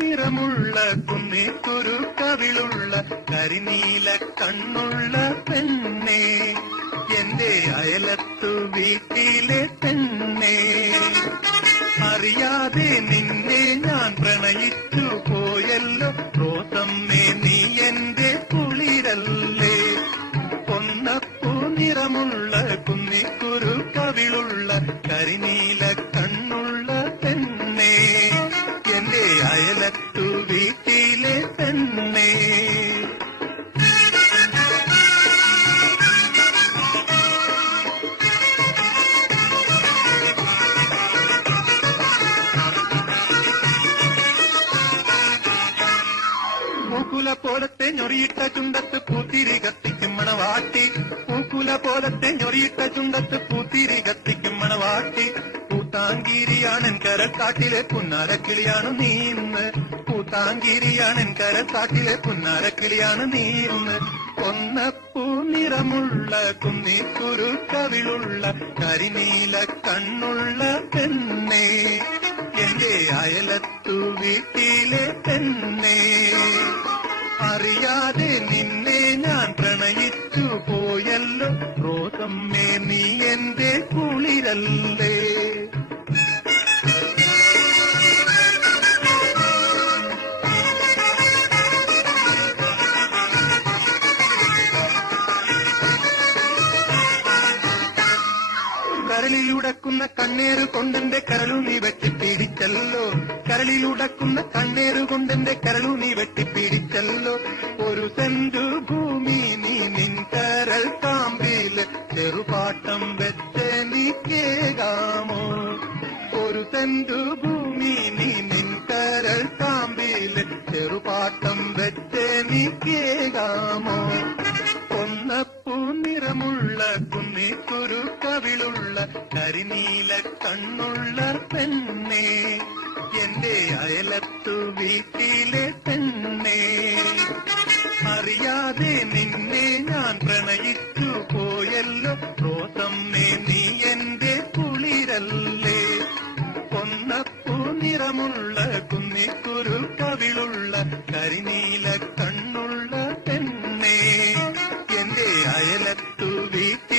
നിറമുള്ള കുന്നിക്കുരു കവിളുള്ള കരിനീല കണ്ണുള്ള പെണ്ണേ, എന്റെ അയലത്തു വീട്ടിലെ പെണ്ണേ, അറിയാതെ നിന്നെ ഞാൻ പ്രണയിച്ചു പോയല്ലോ റോസമ്മേ, നീ എന്റെ കുളിരല്ലേ. പൊന്നപ്പൂ നിറമുള്ള കുന്നിക്കുരു കവിളുള്ള കരിനീല കണ്ണുള്ള പെണ്ണേ, എന്റെ അയലത്തു വീട്ടിലെ പെണ്ണേ. പൂക്കുല പോലത്തെ ഞൊറിയിട്ട ചുണ്ടത്ത് പൂത്തിരി കത്തിക്കും മണവാട്ടി, പൂക്കുല പോലത്തെ ഞൊറിയിട്ട ചുണ്ടത്ത് പൂത്തിരി കത്തിക്കും മണവാട്ടി. പൂത്താങ്കിരിയാണെൻ കരക്കാട്ടിലെ പുന്നാരക്കിളിയാണ് നീന്ന്, പൂത്താങ്കിരിയാണെൻ കരക്കാട്ടിലെ പുന്നാരക്കിളിയാണ് നീന്ന്. പൊന്നപ്പൂ നിറമുള്ള കുന്നിക്കുരു കവിളുള്ള കരിനീല കണ്ണുള്ള പെണ്ണേ, എന്റെ അയലത്തു വീട്ടിലെ പെണ്ണേ, അറിയാതെ നിന്നെ ഞാൻ പ്രണയിച്ചു പോയല്ലോ റോസമ്മേ, നീ എന്റെ കുളിരല്ലേ. കരളിലുടക്കുന്ന കണ്ണേറ് കൊണ്ടെന്റെ കരളു നീ വെട്ടിപ്പിടിച്ചല്ലോ, കരളിലുടക്കുന്ന കണ്ണേറ് കൊണ്ടെന്റെ കരളു നീ വെട്ടിപ്പിടിച്ചല്ലോ. ഒരു സെന്റ് ഭൂമി നീ നിൻ കരൾ കാമ്പില് ചെറുപാട്ടം വെച്ച് നീ കേകാമോ, ഒരു സെന്റ് ഭൂമി നീ നിൻ കരൾ കാമ്പില് ചെറുപാട്ടം വെച്ച് നീ കേകാമോ. പൊന്നപ്പൂ നിറമുള്ള കുന്നിക്കുരു കവിളുള്ള കരിനീല കണ്ണുള്ള പെണ്ണേ, എന്റെ അയലത്തു വീട്ടിലെ പെണ്ണേ, അറിയാതെ നിന്നെ ഞാൻ പ്രണയിച്ചു പോയല്ലോ റോസമ്മേ, നീ എന്റെ കുളിരല്ലേ. പൊന്നപ്പൂ നിറമുള്ള കുന്നിക്കുരു കവിളുള്ള കരിനീല കണ്ണുള്ള പെണ്ണേ, എന്റെ അയലത്തു വീട്ടിൽ